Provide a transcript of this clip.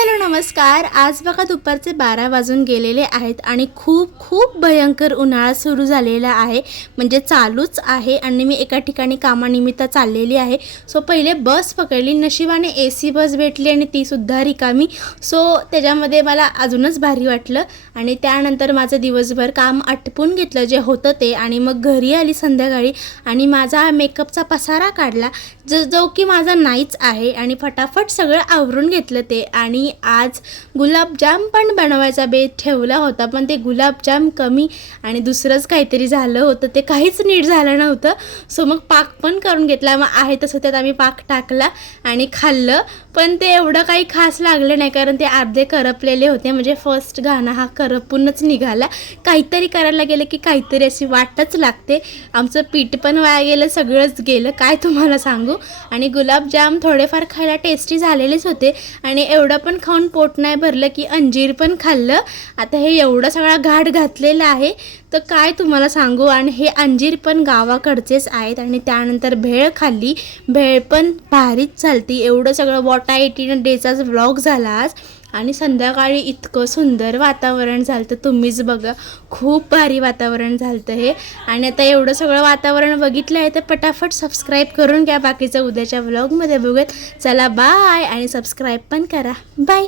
Hello नमस्कार। आज बघा दुपारचे 12 वाजून गेलेले आहेत आणि खूप भयंकर उन्हाळा सुरू झालेला आहे, म्हणजे चालूच आहे आणि मी एका ठिकाणी कामानिमित्त चाललेली आहे। सो पहिले बस पकडली, नशिबाने एसी बस भेटली आणि ती सुद्धा रिकामी। सो त्याच्यामध्ये मला अजूनच भारी वाटलं आणि त्यानंतर माझं दिवसभर काम आटपून घेतलं जे होतं ते, आणि मग घरी आली संध्याकाळी आणि माझा मेकअपचा पसारा काढला जो की माझा नाहीच आहे, आणि फटाफट सगळं आवरून घेतलं ते। आणि आज गुलाबजाम पण बनवायचा बेत ठेवला होता, पण ते गुलाबजाम कमी आणि दुसरंच काहीतरी झालं होतं, ते काहीच नीट झालं नव्हतं। सो मग पाक पण करून घेतला, मग आहे तसं त्यात आम्ही पाक टाकला आणि खाल्लं, पण ते एवढं काही खास लागलं नाही कारण ते अर्धे करपलेले होते। म्हणजे फर्स्ट गाणं हा करपूनच निघाला। काहीतरी करायला गेलं की काहीतरी अशी वाटच लागते। आमचं पीठ पण वाया गेलं, सगळंच गेलं, काय तुम्हाला सांगू। आणि गुलाबजाम थोडेफार खायला टेस्टी झालेलेच होते आणि एवढं पण खाऊन पोट नाही भरलं की अंजीर पण खाल्लं। आता हे एवढं सगळा घाट घातलेला आहे तर काय तुम्हाला सांगू। आणि हे अंजीर पण गावाकडचेच आहेत। आणि त्यानंतर भेळ खाल्ली, भेळ पण भारीच चालती। एवढं सगळं वॉटा 18 डेचाच व्लॉग झाला आज। आणि संध्याकाळी इतकं सुंदर वातावरण झालं तर तुम्हीच बघा, खूप भारी वातावरण झालं हे। आणि आता एवढं सगळं वातावरण बघितलं आहे तर पटापट सबस्क्राईब करून घ्या, बाकीचं उद्याच्या व्लॉगमध्ये बघूयात। चला बाय, आणि सबस्क्राईब पण करा, बाय।